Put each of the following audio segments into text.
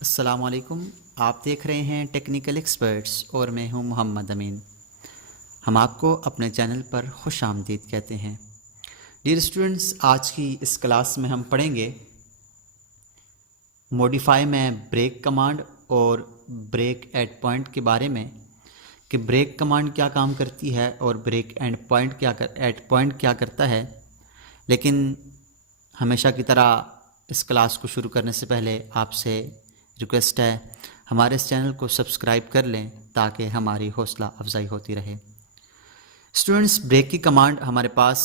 अस्सलाम वालेकुम। आप देख रहे हैं टेक्निकल एक्सपर्ट्स और मैं हूं मोहम्मद अमीन। हम आपको अपने चैनल पर खुश आमदीद कहते हैं। डियर स्टूडेंट्स, आज की इस क्लास में हम पढ़ेंगे मॉडिफाई में ब्रेक कमांड और ब्रेक एट पॉइंट के बारे में कि ब्रेक कमांड क्या काम करती है और ब्रेक एट पॉइंट क्या करता है। लेकिन हमेशा की तरह इस क्लास को शुरू करने से पहले आपसे रिक्वेस्ट है, हमारे इस चैनल को सब्सक्राइब कर लें ताकि हमारी हौसला अफजाई होती रहे। स्टूडेंट्स, ब्रेक की कमांड हमारे पास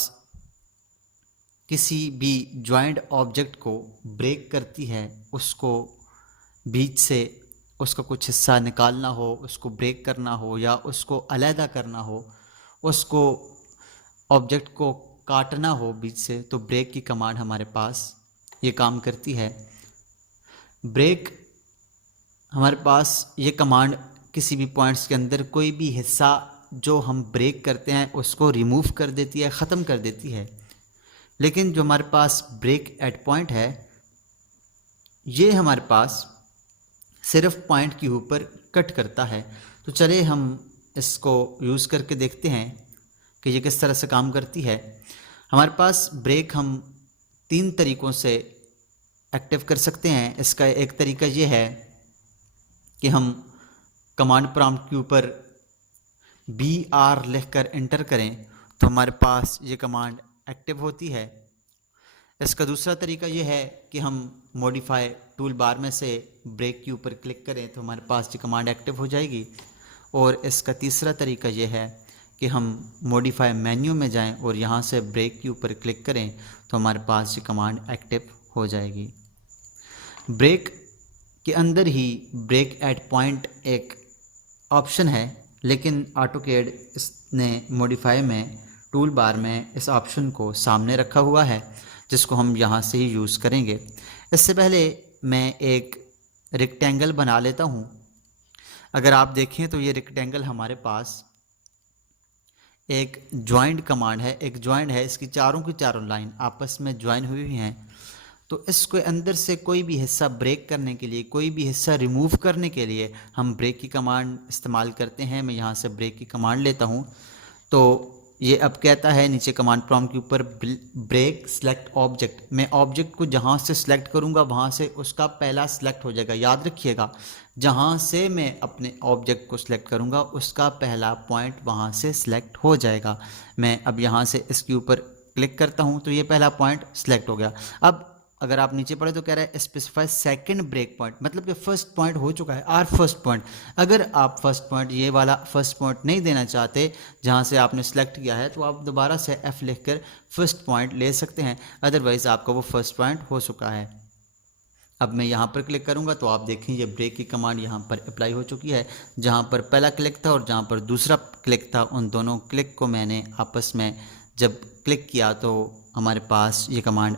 किसी भी जॉइंट ऑब्जेक्ट को ब्रेक करती है। उसको बीच से उसका कुछ हिस्सा निकालना हो, उसको ब्रेक करना हो या उसको अलहदा करना हो, उसको ऑब्जेक्ट को काटना हो बीच से, तो ब्रेक की कमांड हमारे पास ये काम करती है। ब्रेक हमारे पास ये कमांड किसी भी पॉइंट्स के अंदर कोई भी हिस्सा जो हम ब्रेक करते हैं उसको रिमूव कर देती है, ख़त्म कर देती है। लेकिन जो हमारे पास ब्रेक एट पॉइंट है, ये हमारे पास सिर्फ पॉइंट के ऊपर कट करता है। तो चलिए हम इसको यूज़ करके देखते हैं कि ये किस तरह से काम करती है। हमारे पास ब्रेक हम 3 तरीक़ों से एक्टिव कर सकते हैं। इसका एक तरीका ये है कि हम कमांड प्रॉम्प्ट के ऊपर BR लिखकर एंटर करें तो हमारे पास ये कमांड एक्टिव होती है। इसका दूसरा तरीका ये है कि हम मॉडिफाई टूल बार में से ब्रेक के ऊपर क्लिक करें तो हमारे पास ये कमांड एक्टिव हो जाएगी। और इसका तीसरा तरीका ये है कि हम मॉडिफाई मेन्यू में जाएं और यहाँ से ब्रेक के ऊपर क्लिक करें तो हमारे पास ये कमांड एक्टिव हो जाएगी। ब्रेक के अंदर ही ब्रेक एट पॉइंट एक ऑप्शन है, लेकिन ऑटोकैड इसने मॉडिफाई में टूल बार में इस ऑप्शन को सामने रखा हुआ है, जिसको हम यहाँ से ही यूज़ करेंगे। इससे पहले मैं एक रेक्टेंगल बना लेता हूँ। अगर आप देखें तो ये रेक्टेंगल हमारे पास एक जॉइंट कमांड है, एक जॉइंट है, इसकी चारों की चारों लाइन आपस में ज्वाइन हुई हुई हैं। तो इसके अंदर से कोई भी हिस्सा ब्रेक करने के लिए, कोई भी हिस्सा रिमूव करने के लिए हम ब्रेक की कमांड इस्तेमाल करते हैं। मैं यहाँ से ब्रेक की कमांड लेता हूँ तो ये अब कहता है नीचे कमांड प्रॉम्प्ट के ऊपर ब्रेक सेलेक्ट ऑब्जेक्ट। मैं ऑब्जेक्ट को जहाँ से सिलेक्ट करूँगा वहाँ से उसका पहला सिलेक्ट हो जाएगा। याद रखिएगा, जहाँ से मैं अपने ऑब्जेक्ट को सिलेक्ट करूँगा उसका पहला पॉइंट वहाँ से सिलेक्ट हो जाएगा। मैं अब यहाँ से इसके ऊपर क्लिक करता हूँ तो ये पहला पॉइंट सिलेक्ट हो गया। अब अगर आप नीचे पढ़े तो कह रहा है स्पेसिफाई सेकंड ब्रेक पॉइंट, मतलब कि फर्स्ट पॉइंट हो चुका है आर फर्स्ट पॉइंट। अगर आप फर्स्ट पॉइंट, ये वाला फर्स्ट पॉइंट नहीं देना चाहते जहां से आपने सेलेक्ट किया है, तो आप दोबारा से F लिखकर फर्स्ट पॉइंट ले सकते हैं। अदरवाइज़ आपका वो फर्स्ट पॉइंट हो चुका है। अब मैं यहाँ पर क्लिक करूँगा तो आप देखें ये ब्रेक की कमांड यहाँ पर अप्लाई हो चुकी है। जहाँ पर पहला क्लिक था और जहाँ पर दूसरा क्लिक था, उन दोनों क्लिक को मैंने आपस में जब क्लिक किया तो हमारे पास ये कमांड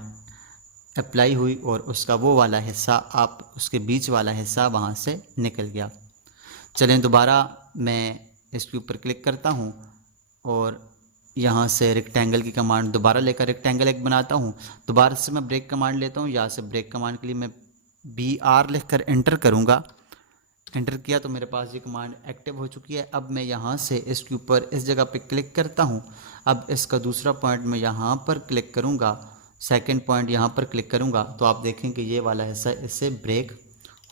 अप्लाई हुई और उसका वो वाला हिस्सा, आप उसके बीच वाला हिस्सा वहाँ से निकल गया। चलें दोबारा मैं इसके ऊपर क्लिक करता हूँ और यहाँ से रेक्टेंगल की कमांड दोबारा लेकर रेक्टेंगल एक बनाता हूँ। दोबारा से मैं ब्रेक कमांड लेता हूँ। यहाँ से ब्रेक कमांड के लिए मैं BR लिखकर एंटर करूँगा। एंटर किया तो मेरे पास ये कमांड एक्टिव हो चुकी है। अब मैं यहाँ से इसके ऊपर इस जगह पे क्लिक करता हूँ। अब इसका दूसरा पॉइंट मैं यहाँ पर क्लिक करूँगा, सेकंड पॉइंट यहाँ पर क्लिक करूँगा तो आप देखें कि ये वाला हिस्सा इससे ब्रेक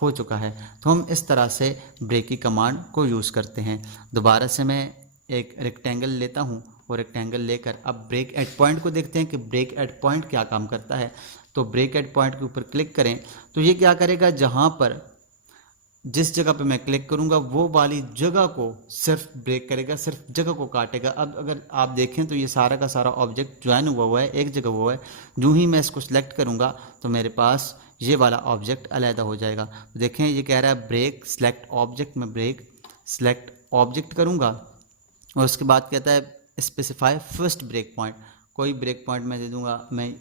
हो चुका है। तो हम इस तरह से ब्रेक की कमांड को यूज़ करते हैं। दोबारा से मैं एक रेक्टेंगल लेता हूँ और रेक्टेंगल लेकर अब ब्रेक एट पॉइंट को देखते हैं कि ब्रेक एट पॉइंट क्या काम करता है। तो ब्रेक एट पॉइंट के ऊपर क्लिक करें तो ये क्या करेगा, जहाँ पर जिस जगह पे मैं क्लिक करूंगा वो वाली जगह को सिर्फ ब्रेक करेगा, सिर्फ जगह को काटेगा। अब अगर आप देखें तो ये सारा का सारा ऑब्जेक्ट ज्वाइन हुआ है, एक जगह हुआ है। यूँ ही मैं इसको सिलेक्ट करूंगा तो मेरे पास ये वाला ऑब्जेक्ट अलहदा हो जाएगा। तो देखें ये कह रहा है ब्रेक सेलेक्ट ऑब्जेक्ट। मैं ब्रेक सेलेक्ट ऑब्जेक्ट करूँगा और उसके बाद कहता है स्पेसिफाई फर्स्ट ब्रेक पॉइंट। कोई ब्रेक पॉइंट मैं दे दूँगा, मैं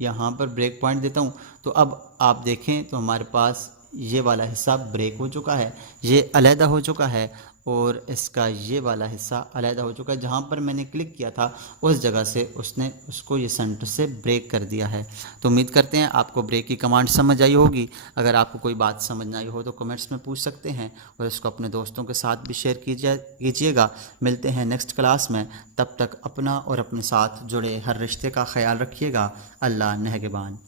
यहाँ पर ब्रेक पॉइंट देता हूँ। तो अब आप देखें तो हमारे पास ये वाला हिस्सा ब्रेक हो चुका है, ये अलहदा हो चुका है और इसका ये वाला हिस्सा अलहदा हो चुका है। जहाँ पर मैंने क्लिक किया था उस जगह से उसने उसको ये सेंटर से ब्रेक कर दिया है। तो उम्मीद करते हैं आपको ब्रेक की कमांड समझ आई होगी। अगर आपको कोई बात समझ ना आई हो तो कमेंट्स में पूछ सकते हैं और इसको अपने दोस्तों के साथ भी शेयर कीजिएगा। मिलते हैं नेक्स्ट क्लास में, तब तक अपना और अपने साथ जुड़े हर रिश्ते का ख्याल रखिएगा। अल्लाह नेहगबान।